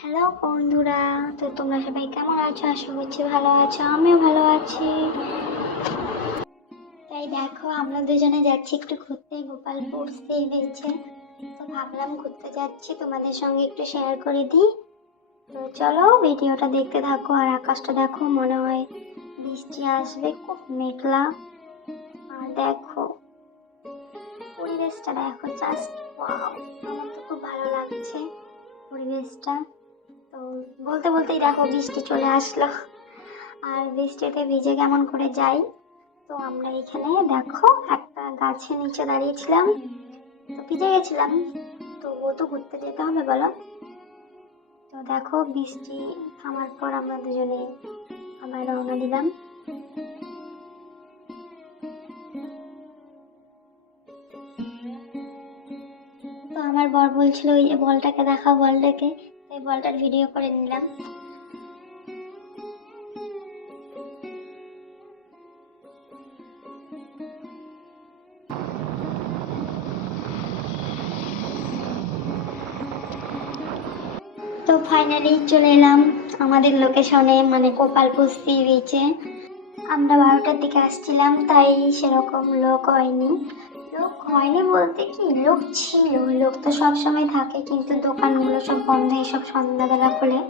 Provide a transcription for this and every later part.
Hello বন্ধুরা, তো তোমরা সবাই কেমন আছো? আশা করছি ভালো আছো, আমিও ভালো আছি। তাই দেখো, আমরা দুজনে যাচ্ছি একটু ঘুরতে গোপালপুর সি বিচে। তো ভাবলাম ঘুরতে যাচ্ছি, তোমাদের সঙ্গে একটু শেয়ার করে দিই। তো চলো ভিডিওটা দেখতে থাকো। আর আকাশটা দেখো, মনে হয় বৃষ্টি আসবে, খুব মেঘলা। আর দেখো পরিবেশটা দেখো, জাস্ট ওয়াও। আমার তো খুব ভালো লাগছে পরিবেশটা। তো বলতে বলতেই দেখো বৃষ্টি চলে আসলো। আর বৃষ্টিতে ভিজে কেমন করে যাই। তো আমরা এখানে দেখো একটা গাছের নিচে দাঁড়িয়েছিলাম, তো ভিজে গেছিলাম। তো ও তো ঘুরতে যেতে হবে বলো। তো দেখো বৃষ্টি থামার পর আমরা দুজনে আবার রওনা দিলাম। তো আমার বর বলছিল ওই যে বলটাকে দেখাও, বলটাকে। এই বলটার ভিডিও করে নিলাম। তো ফাইনালি চলে এলাম আমাদের লোকেশনে, মানে গোপালপুর সি বিচে। আমরা 12টার দিকে আসছিলাম, তাই সেরকম লোক হয়নি বলতে কি, লোক ছিল। লোক তো সব সময় থাকে, কিন্তু দোকানগুলো সব বন্ধ, এসব সন্ধ্যাবেলা খোলে।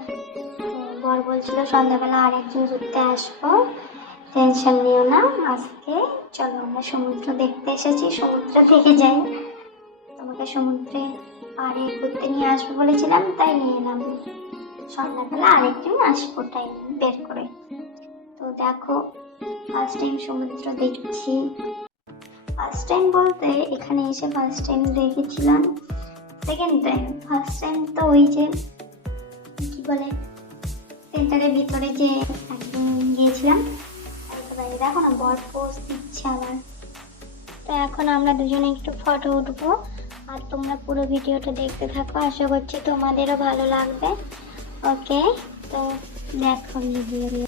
তো বর বলছিল সন্ধ্যাবেলা আরেকদিন ঘুরতে আসবো, টেনশন নিও না। আজকে চলো আমরা সমুদ্র দেখতে এসেছি, সমুদ্র দেখে যাই। তোমাকে সমুদ্রে পাড়ে ঘুরতে নিয়ে আসবো বলেছিলাম, তাই নিয়ে এলাম। সন্ধ্যাবেলা আরেকদিন আসবো টাইম বের করে। তো দেখো ফার্স্ট টাইম সমুদ্র দেখছি। ফার্স্ট টাইম বলতে এখানে এসে ফার্স্ট টাইম দেখেছিলাম, সেকেন্ড টাইম। ফার্স্ট টাইম তো ওই যে কি বলে, সেন্টারের ভিতরে যে একদিন গিয়েছিলাম। একেবারে দেখো না, বর পোজ দিচ্ছে আবার। তো এখন আমরা দুজনে একটু ফটো উঠবো। আর তোমরা পুরো ভিডিওটা দেখতে থাকো, আশা করছি তোমাদেরও ভালো লাগবে। ওকে, তো দেখো ভিডিও।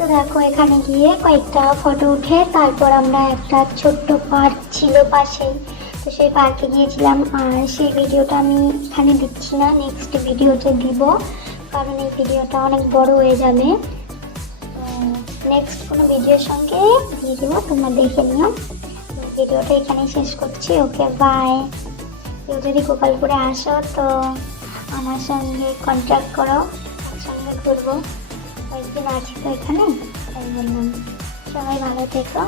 তো দেখো এখানে গিয়ে কয়েকটা ফটো উঠে তারপর আমরা একটা ছোট্ট পার্ক ছিল পাশেই, তো সেই পার্কে গিয়েছিলাম। আর সেই ভিডিওটা আমি এখানে দিচ্ছি না, নেক্সট ভিডিওতে দিব, কারণ এই ভিডিওটা অনেক বড় হয়ে যাবে। নেক্সট কোনো ভিডিওর সঙ্গে দিয়ে দেবো, তোমরা দেখে নিও। ভিডিওটা এখানেই শেষ করছি। ওকে, বাই। কেউ যদি গোপালপুরে আসো তো আমার সঙ্গে কন্ট্যাক্ট করো, একসঙ্গে ঘুরবো। কয়েকদিন আছি তো এখানে, তাই বললাম। সবাই ভালো থেকো।